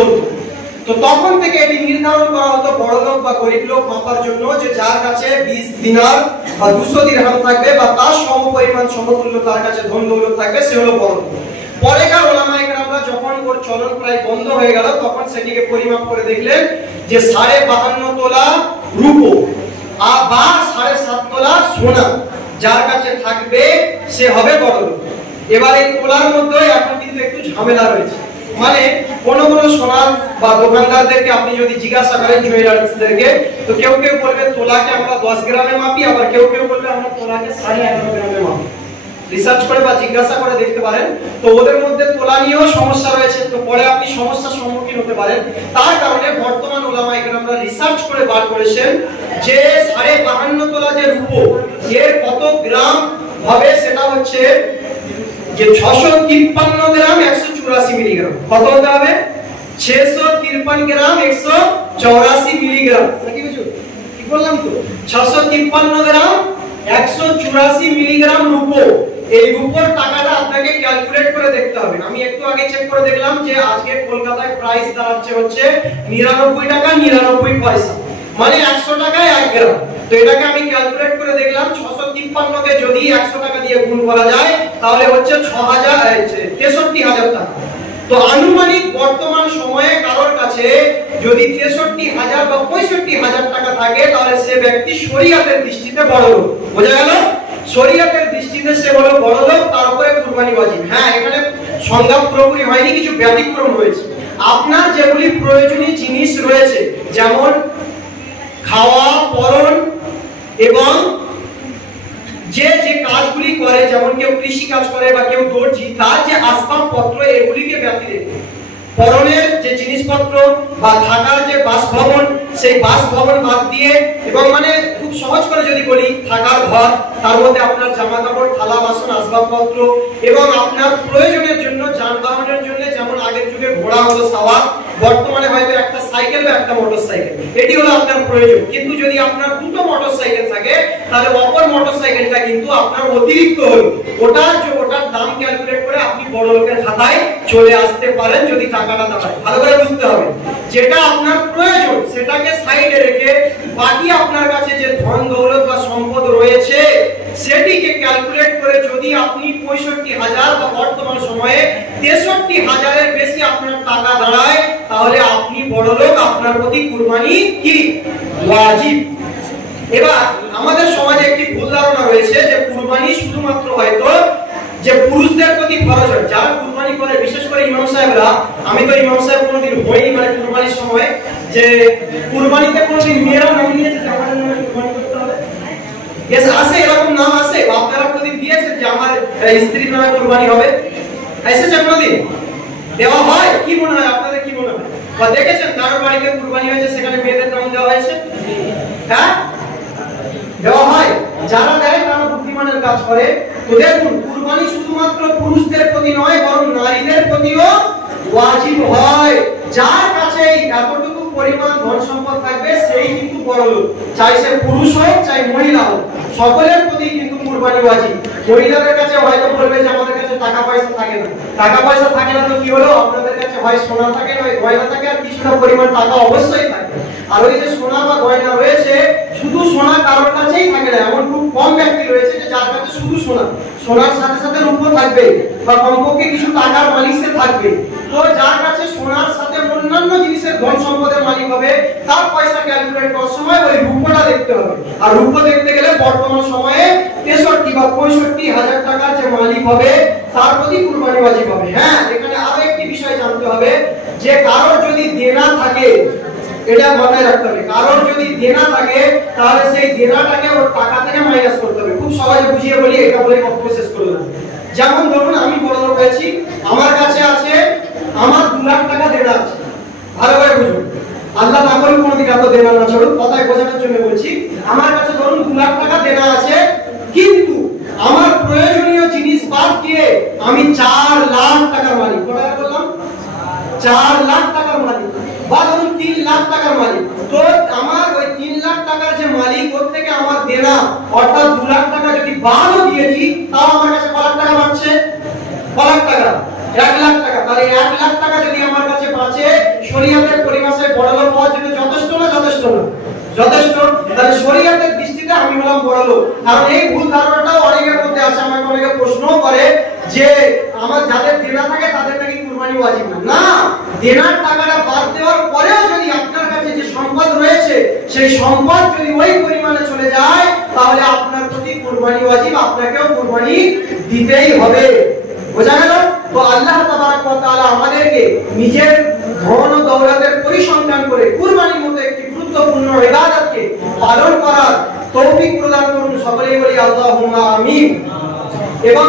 চলতো। তো তখন থেকে এটি নির্ধারণ করা হতো বড়লোক বা গরিব লোক মাপার জন্য, যে যার কাছে 20 দিনার বা 200 দিরহাম থাকবে বা তার সমপরিমাণ সমতুল্য তার কাছে ধন দৌলত থাকবে, সে হলো বড়লোক। পরেকার ওলামায়ে কেরামরা যখন ওর চলন প্রায় বন্ধ হয়ে গেল, তখন সেটিকে পরিমাপ করে দেখলেন যে 52.5 তোলা রূপো বা 7.5 তোলা সোনা যার কাছে থাকবে সে হবে বড়লোক। এবার এই তোলার মধ্যে এখন কিন্তু একটু ঝামেলা রয়েছে। মানে কোন সোনার বা দোকানদারদেরকে আপনি যদি জিজ্ঞাসা করেন জুয়েলার্সদেরকে, তো কেউ কেউ বলবে তোলাকে আমরা 10 গ্রামে মাপি, আবার কেউ কেউ বলবে আমরা তোলাকে 11.5 গ্রামে মাপি। রিসার্চ করে বা জিজ্ঞাসা করে দেখতে পারেন। তো ওদের মধ্যে তোলা নিয়েও সমস্যা রয়েছে, তো পরে আপনি সমস্যার সম্মুখীন হতে পারেন। তার কারণে বর্তমান উলামায়ে কেরামরা রিসার্চ করে বার করেছেন যে 52.5 তোলা যে রূপো এর কত গ্রাম হবে, সেটা হচ্ছে যে 653 গ্রাম 184 মিলিগ্রাম। কত হতে হবে? 653 গ্রাম 184 মিলিগ্রাম। নাকি বুঝছো? ঠিক বললাম তো? 653 গ্রাম 184 মিলিগ্রাম রূপো। এই রূপোর টাকাটা আপনাকে ক্যালকুলেট করে দেখতে হবে। আমি একটু আগে চেক করে দেখলাম যে আজকে কলকাতায় প্রাইস দাঁড়াচ্ছে হচ্ছে 99 টাকা 99 পয়সা, মানে 100 টাকায় 1 গ্রাম। তো এটাকে আমি ক্যালকুলেট করে দেখলাম 653 কে যদি 100 টাকা দিয়ে গুণ করা যায় তাহলে হচ্ছে 63,000 টাকা। তো আনুমানিক বর্তমান সময়ে কারোর কাছে যদি 63,000 বা 65,000 টাকা থাকে, তাহলে সে ব্যক্তি শরীয়তের দৃষ্টিতে বড়লোক। বোঝা গেল? শরীয়তের দৃষ্টিতে সে হলো বড়লোক, তার উপরে কুরবানি ওয়াজিব। হ্যাঁ, এখানে সংজ্ঞা পুরোপুরি হয়নি, কিছু ব্যতিক্রম রয়েছে। আপনার যেগুলি প্রয়োজনীয় জিনিস রয়েছে, যেমন খাওয়া, পরন এবং যে যে কাজগুলি করে, যেমন কেউ কৃষি কাজ করে বা কেউ দর্জি, তার যে আসবাবপত্র এগুলিকে ব্যতি রেখে পরনের যে জিনিসপত্র বা থাকার যে বাসভবন, সেই বাসভবন বাদ দিয়ে, এবং মানে খুব সহজ করে যদি বলি, থাকার ঘর, তার মধ্যে আপনার জামা কাপড়, থালা বাসন, আসবাবপত্র এবং আপনার প্রয়োজনের জন্য যানবাহনের জন্য, যেমন আগের যুগে ঘোড়া হলো সাওয়ার, বর্তমানে হয়তো একটা সাইকেল বা একটা মোটরসাইকেল, এটি হলো আপনার প্রয়োজন। কিন্তু যদি আপনার দুটো মোটরসাইকেল থাকে, তাহলে অপর মোটরসাইকেলটা কিন্তু আপনার অতিরিক্ত হলো, ওটার দাম ক্যালকুলেট করে আপনি বড় লোকের খাতায় চলে আসতে পারেন যদি টাকাটা দাঁড়ায়। ভালো করে বুঝতে হবে, যেটা আপনার প্রয়োজন সেটাকে সাইডে রেখে বাকি আপনার কাছে যে ধন দৌলত বা সম্পদ রয়েছে সেটিকে ক্যালকুলেট করে যদি আপনি 65,000 বা বর্তমান সময়ে 63,000 এর বেশি আপনার টাকা দাঁড়ায়, তাহলে আপনি বড়লোক, আপনার প্রতি কুরবানি কি ওয়াজিব। এবার আমাদের সমাজে একটি ভুল ধারণা রয়েছে যে কুরবানি শুধুমাত্র হয়তো যে পুরুষদের প্রতি ফরজ হয়, যারা কুরবানি করে, বিশেষ করে ইমাম সাহেবরা। আমি তো ইমাম সাহেব কোনোদিন হইনি, মানে কুরবানির সময় যে কুরবানিতে কোনোদিন মেয়েরা নাম দিয়েছে যে আমাদের নামে কুরবানি করতে হবে, এস আসে, এরকম নাম আসে? আপনারা কোনোদিন দিয়েছেন যে আমার স্ত্রীর নামে কুরবানি হবে? এসেছে কোনোদিন? দেওয়া হয়? কি মনে হয় আপনাদের, কি মনে হয়? বা দেখেছেন কারোর বাড়িতে কুরবানি হয়েছে সেখানে মেয়েদের নাম দেওয়া হয়েছে? হ্যাঁ, দেওয়া হয়। যারা দেয় তারা বুদ্ধিমানের কাজ করে। তো দেখুন, কুরবানি শুধুমাত্র পুরুষদের প্রতি নয়, বরং নারীদের প্রতিও ওয়াজিব হয়। যার কাছে এতটুকু পরিমাণ ধন সম্পদ থাকবে সেই কিন্তু বড়লোক, চাই সে পুরুষ হোক চাই মহিলা হোক, সকলের প্রতি কিন্তু কুরবানি ওয়াজিব। মহিলাদের কাছে হয়তো বলবে যে আমাদের কাছে টাকা পয়সা থাকে না। টাকা পয়সা থাকে না তো কি হলো, আপনাদের কাছে হয় সোনা থাকে নয় গয়না থাকে, আর কিছুটা পরিমাণ টাকা অবশ্যই থাকে। আর ওই যে সোনা বা গয়না রয়েছে, শুধু সোনা কারোর কাছেই থাকে না। এমন খুব কম ব্যক্তি রয়েছে যে যার কাছে শুধু সোনা, সোনার সাথে সাথে রূপো থাকবে বা কমপক্ষে কিছু টাকার মালিক সে থাকবে। তো যার কাছে সোনার সাথে অন্যান্য জিনিসের ধন সম্পদের মালিক হবে, তার পয়সা ক্যালকুলেট করার সময় ওই রূপটা দেখতে হবে। আর রূপ দেখতে গেলে বর্তমান সময়ে 63 বা 65,000 টাকার যে মালিক হবে তার প্রতি কুরবানি ওয়াজিব হবে। হ্যাঁ, এখানে আরো একটি বিষয় জানতে হবে যে কারোর যদি দেনা থাকে, এটা মাথায় রাখতে হবে, কারোর যদি দেনা থাকে তাহলে সেই দেনাটাকে ওর টাকা থেকে মাইনাস করতে হবে। খুব সহজে বুঝিয়ে বলি, এটা বলে বক্তব্য শেষ করে দেব। যেমন ধরুন আমি বড়লোক হয়েছি, আমার কাছে আছে, আমার 2 লাখ টাকা দেনা আছে। ভালো করে বুঝুন, আল্লাহ না করে কোনোদিন এত দেনা না চলুন, কথায় বোঝানোর জন্য বলছি। আমার কাছে ধরুন 2 লাখ টাকা দেনা আছে, কিন্তু আমার প্রয়োজনীয় জিনিস বাদ দিয়ে আমি 4 লাখ টাকার মালিক। কত টাকা বললাম? 4 লাখ টাকার মালিক, বা ধরুন 3 লাখ টাকার মালিক। তো আমার ওই 3 লাখ টাকার যে মালিক, ওর থেকে আমার দেনা অর্থাৎ 2 লাখ টাকা যদি বাদও দিয়েছি, তাও আমার কাছে কত টাকা বাঁচছে? 1 লাখ টাকা, 1 লাখ টাকা। তাহলে 1 লাখ টাকা যদি আমার কাছে বাঁচে, শরীয়তের পরিভাষায় বড়লোক হওয়ার জন্য যথেষ্ট না যথেষ্ট না যথেষ্ট। তাহলে শরীয়তের দৃষ্টিতে আমি হলাম বড়লোক। কারণ এই ভুল ধারণাটাও অনেকের মধ্যে আছে। আমাকে অনেকে প্রশ্ন করে যে আমার যাদের দেনা থাকে তাদের নাকি কুরবানি ওয়াজিব না। না, দেনার টাকাটা বাদ দেওয়ার পরেও যদি আপনার কাছে যে সম্পদ রয়েছে সেই সম্পদ যদি ওই পরিমাণে চলে যায় তাহলে আপনার প্রতি কুরবানি ওয়াজিব, আপনাকেও কুরবানি দিতেই হবে। বোঝা গেল? তো আল্লাহ তাবারক ওয়া তাআলা আমাদেরকে নিজের ধন ও দৌলতের পরিসংখ্যান করে কুরবানির মতো একটি গুরুত্বপূর্ণ ইবাদতকে পালন করার তৌফিক প্রদান করুন। সকলেই বলি আল্লাহুম্মা আমিন। এবং